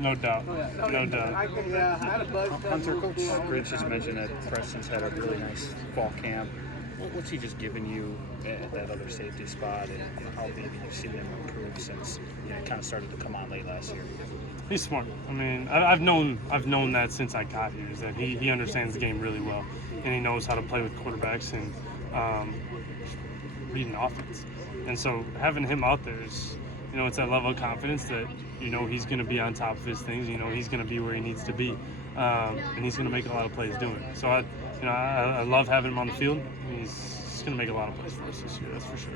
No doubt. No doubt. Hunter, Coach Rich just mentioned that Preston's had a really nice fall camp. What's he just given you at that other safety spot, and how maybe you've seen him improve since it kind of started to come on late last year? He's smart. I mean, I've known that since I got here, is that he understands the game really well, and he knows how to play with quarterbacks and read an offense. And so having him out there is, it's that level of confidence that he's going to be on top of his things. He's going to be where he needs to be, and he's going to make a lot of plays doing it. So I love having him on the field. He's going to make a lot of plays for us this year. That's for sure.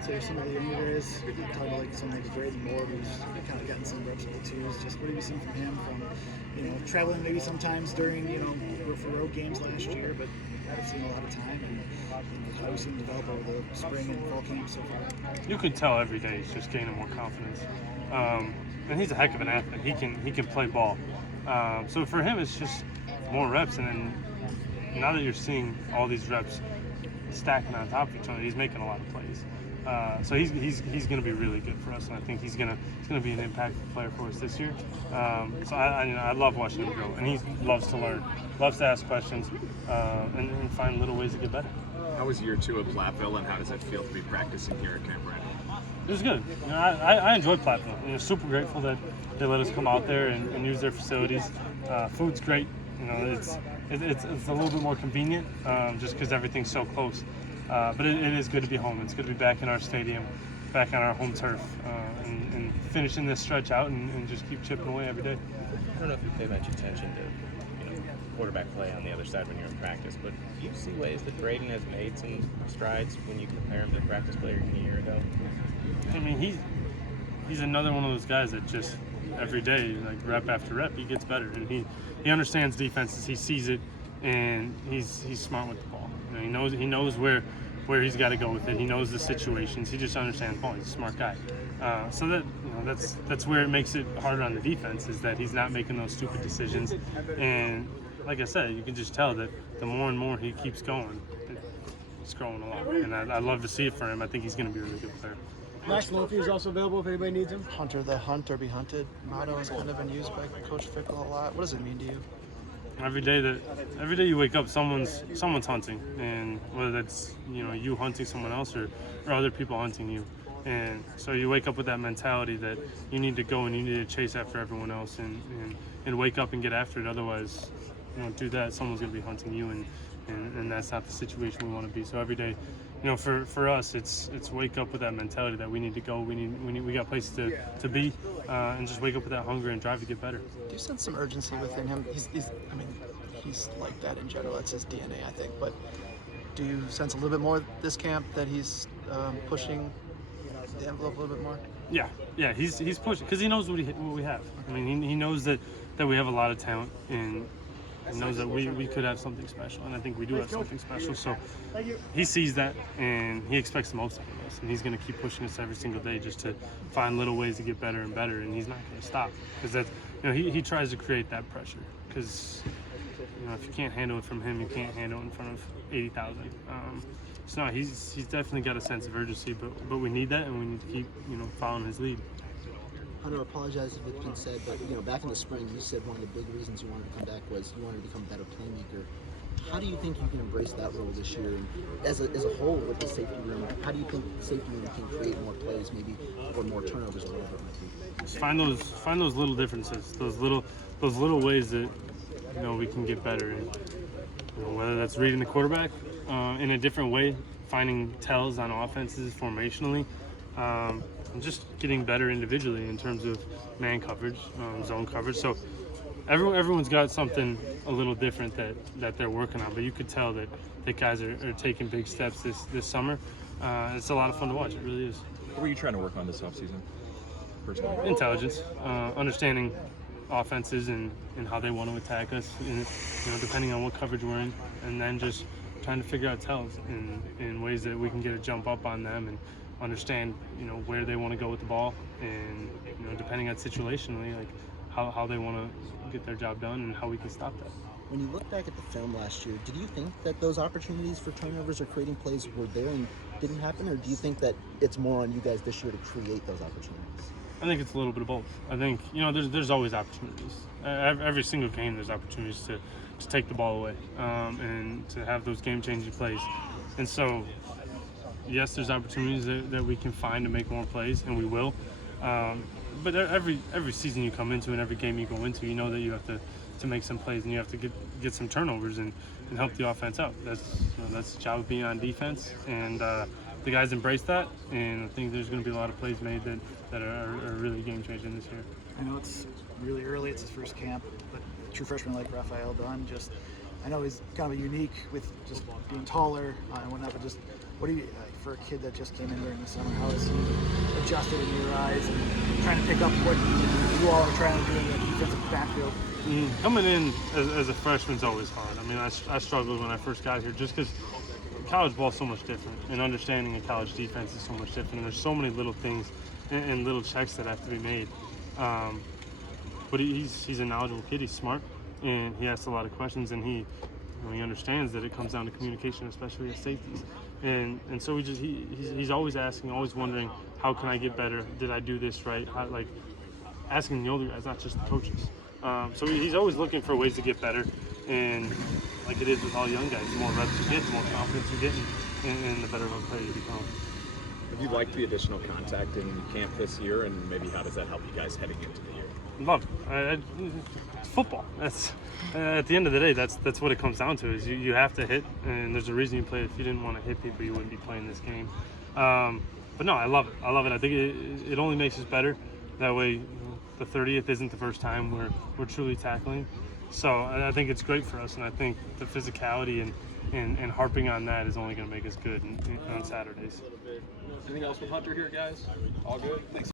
So some of the younger guys, talk about like something like Braden Moore, who's kind of gotten some reps in the twos. Just what have you seen from him from, traveling maybe sometimes during, for road games last year, but haven't seen a lot of time. And how have you seen him develop over the spring and fall camp so far? You can tell every day he's just gaining more confidence. And he's a heck of an athlete. He can play ball. So for him, it's just more reps. And then now that you're seeing all these reps stacking on top of each other, he's making a lot of plays. So he's going to be really good for us, and I think he's going to be an impactful player for us this year. So I love watching him grow, and he loves to learn, loves to ask questions, and find little ways to get better. How was year 2 at Platteville, and how does it feel to be practicing here at Camp Randall? It was good. I enjoyed Platteville. Super grateful that they let us come out there and use their facilities. Food's great. It's a little bit more convenient just because everything's so close. But it is good to be home. It's good to be back in our stadium, back on our home turf, and finishing this stretch out and just keep chipping away every day. I don't know if you pay much attention to quarterback play on the other side when you're in practice, but do you see ways that Braden has made some strides when you compare him to the practice player a year ago? I mean, he's another one of those guys that just every day, like rep after rep, he gets better, and he understands defenses, he sees it, and he's smart with the ball. He knows where he's got to go with it. He knows the situations. He just understands ball. He's a smart guy. So that's where it makes it harder on the defense, is that he's not making those stupid decisions. And like I said, you can just tell that the more and more he keeps going, it's growing a lot. And I love to see it for him. I think he's going to be a really good player. Max Lofi is also available if anybody needs him. Hunter, the hunt or be hunted motto has kind of been used by Coach Fickle a lot. What does it mean to you? Every day you wake up, someone's hunting, and whether that's you hunting someone else or other people hunting you, and so you wake up with that mentality that you need to go and you need to chase after everyone else and wake up and get after it. Otherwise, you don't do that, someone's going to be hunting you, and that's not the situation we want to be. So every day, for us, it's wake up with that mentality that we need to go. We got places to be, and just wake up with that hunger and drive to get better. Do you sense some urgency within him? He's like that in general. That's his DNA, I think. But do you sense a little bit more this camp that he's pushing the envelope a little bit more? Yeah, he's pushing because he knows what we have. I mean, he knows that we have a lot of talent, and he knows that we could have something special, and I think we do have something special. So he sees that, and he expects the most out of us, and he's going to keep pushing us every single day just to find little ways to get better and better, and he's not going to stop because that's he tries to create that pressure because if you can't handle it from him, you can't handle it in front of 80,000. So no, he's definitely got a sense of urgency, but we need that, and we need to keep following his lead. Hunter, I apologize if it's been said, but back in the spring, you said one of the big reasons you wanted to come back was you wanted to become a better playmaker. How do you think you can embrace that role this year? And as a whole with the safety room, how do you think the safety room can create more plays, maybe, or more turnovers, or whatever it might be? Just find those little differences, those little ways that we can get better. And whether that's reading the quarterback in a different way, finding tells on offenses formationally. And just getting better individually in terms of man coverage, zone coverage. So everyone's got something a little different that they're working on, but you could tell that guys are taking big steps this summer. It's a lot of fun to watch. It really is. What were you trying to work on this offseason, personally? Intelligence, understanding offenses and how they want to attack us, and, depending on what coverage we're in, and then just trying to figure out tells in ways that we can get a jump up on them and understand where they want to go with the ball, and depending on situationally, like how they want to get their job done and how we can stop that. When you look back at the film last year, did you think that those opportunities for turnovers or creating plays were there and didn't happen, or do you think that it's more on you guys this year to create those opportunities? I think it's a little bit of both. I think, you know, there's always opportunities. Every single game, there's opportunities to take the ball away and to have those game-changing plays. And so, yes, there's opportunities that we can find to make more plays, and we will. But every season you come into and every game you go into, you know that you have to make some plays and you have to get some turnovers and help the offense out. That's the job of being on defense, and the guys embrace that. And I think there's going to be a lot of plays made that are really game changing this year. I know it's really early; it's his first camp, but true freshman like Raphael Dunn, I know he's kind of unique with just being taller and whatnot. But just what do you for a kid that just came in during the summer? How has he adjusted in your eyes and trying to pick up what you all are trying to do in the defensive backfield? Coming in as a freshman is always hard. I mean, I struggled when I first got here just because college ball is so much different, and understanding a college defense is so much different. And there's so many little things and little checks that have to be made. But he's a knowledgeable kid. He's smart, and he asks a lot of questions, and he understands that it comes down to communication, especially at safeties. And so he's always asking, always wondering, how can I get better? Did I do this right? Like asking the older guys, not just the coaches. So he's always looking for ways to get better, and like it is with all young guys, the more reps you get, the more confidence you get, and the better of a player you become. Have you liked the additional contact in camp this year, and maybe how does that help you guys heading into the year? Love it. It's football. That's at the end of the day, that's what it comes down to. Is you have to hit, and there's a reason you play. If you didn't want to hit people, you wouldn't be playing this game. But no, I love it. I love it. I think it only makes us better. That way, the 30th isn't the first time we're truly tackling. So I think it's great for us, and I think the physicality and harping on that is only going to make us good on Saturdays. Anything else with Hunter here, guys? All good? Thanks.